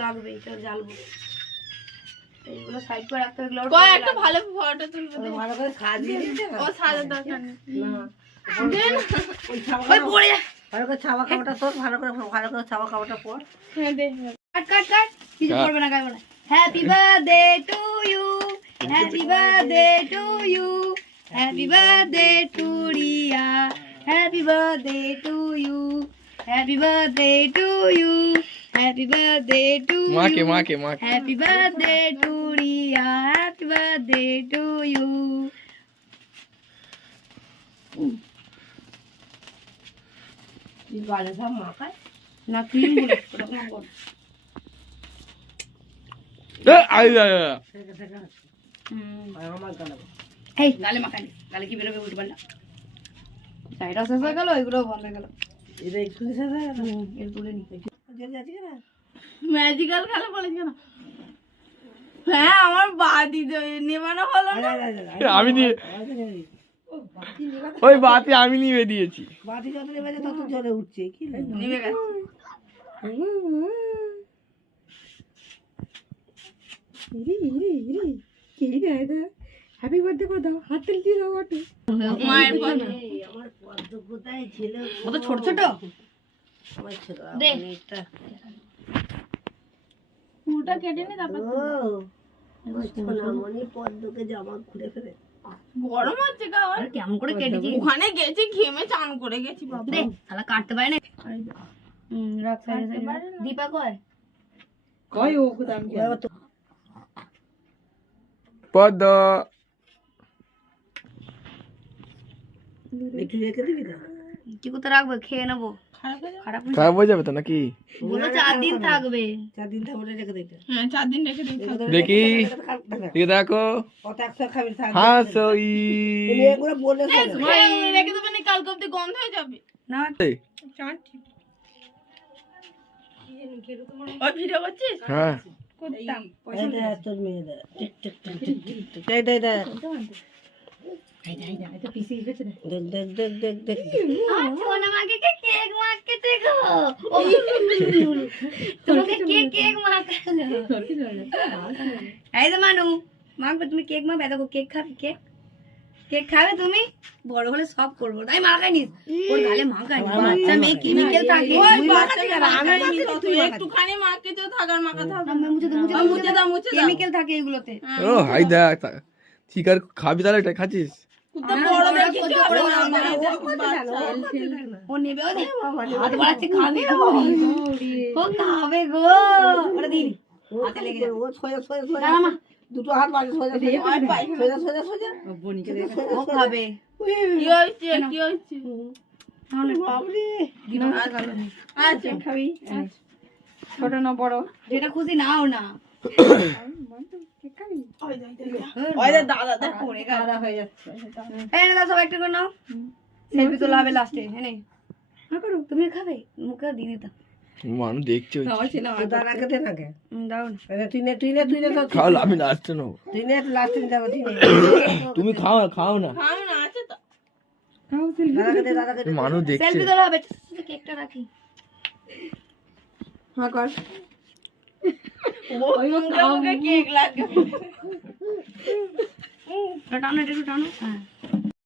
লাগবে চল জ্বালবো এইগুলো সাইড করে রাখতে হবে কয় একটা ভালো ফটো তুলবো ভালো করে সাজিয়ে দিতে ও সাজার দরকার নেই ওই পড়ে যা ভালো করে ছাওয়া কাপড়টা তোর ভালো করে ছাওয়া কাপড়টা পর হ্যাঁ দে কাট কাট কাট কিছু করবে না গাইবো না happy birthday to you happy birthday to you happy birthday to Riya happy birthday to you happy birthday to you happy birthday to মাকে happy birthday to Riya happy birthday to you গালে সব মাখায় না ক্রিম বলে ওরকম বল আমার গালে এই গালে মাখানি গালে কি বেরোবে বুঝতে পারলাম সাইডটা শেষ হয়ে গেল এগুলো বন্ধ হয়ে গেল এটা একটু শেষ হয়ে গেল এর তুলে নি যাচ্ছি না ম্যাজিক্যাল খেলা বলেছ না হ্যাঁ আমার বাদি নেবানো হলো না আমি নিয়ে ওই বাতি আমি নিয়ে দিয়েছি বাতি যত নেবে তত জলে উঠছে কি নিবে গেছে হ্যাপি বার্থডে করে দাও হাত তেল দিয়ে দাও একটু মায়ের পরে আমার পদ্ম কোথায় ছিল কত ছোট ছোট আমার ছোট দে। এটা পুরোটা কেটে নি তারপর সোনামণি পদ্মকে জামা খুলে ফেলে গরম হচ্ছে গা আর কেমন করে কেটেছি ওখানে গেছি ঘেমে চান করে গেছি বাবা দে শালা কাটতে পারে না রাখ সাইডে সাইডে দীপা কয় কই ও কোথায় আমি পদ্ম একটু রেখে দিবি না কি কোথায় রাখবে খেয়ে নেবো খারাপ খারাপ হয়ে যাবে তো নাকি বলো 4 দিন থাকবে 4 দিন থাকলে রেখে দিতে হ্যাঁ 4 দিন রেখে দিই দেখি এই দেখো কত একশো খাবি থাক হ্যাঁ সই এগুলো বলে রেখে দেবেন কালকে অব্দি গন্ধ হয়ে যাবে না চাট ওই ভিডিও করছিস হ্যাঁ করতাম তোর মেয়েদের দেখ দেখ দেখ দেখ দেখ দেখ দেখ সোনা মাকে কেক মাখতে গো তোমাকে কেক মাখালো এই তো মানু মাখবে তুমি কেক মাখবে দেখো কেক খাবে কেক খাবে তুমি বড় হলে সব করবো তাই মাখানিস ওর গালে মাখানি বাচ্চা মেয়ে কেমিক্যাল থাকে ওই বাচ্চাকে আমি তুই একটুখানি মাকে তো থাকার মাখাতে হবে মুছে দাও কেমিক্যাল থাকে এগুলোতে ও হাই দেখ ঠিক আর খাবি তাহলে এটা খাচ্ছিস তো বড় দেখি কি হবে ও নেবে ও হাত বাড়াচ্ছে খাবে ও খাবে গো ওটা দিন হাতে লেগে যাবে ও সোজা সোজা সোজা দাঁড়া মা দুটো হাত বাড়ি সোজা সোজা সোজা সোজা ও খাবে কি হয়েছে কি হয়েছে বাবরে আচ্ছা খাবি ছোট না বড় যেটা খুশি নাও না ওই দাদা দেখ পড়ে গাদা হয়ে যাচ্ছে এই না সব একটা করে নাও সেলফি তোলা হবে লাস্টে হ্যাঁ তুমি খাবে মুখে দিয়ে দিতাম মানুষ দেখছে দাঁড়া খেতে না কে দাও না তুই নে তো খাও আমি নাচতে নেবো তুই নে লাস্ট দিন যাবো তুই তুমি খাও না খাও না আছে তো দাদা খেতে মানুষ দেখছে সেলফি তোলা হবে কেকটা রাখি হ্যাঁ কর ওই মুখে কেক লাগবে টানো এটা একটু টানো হ্যাঁ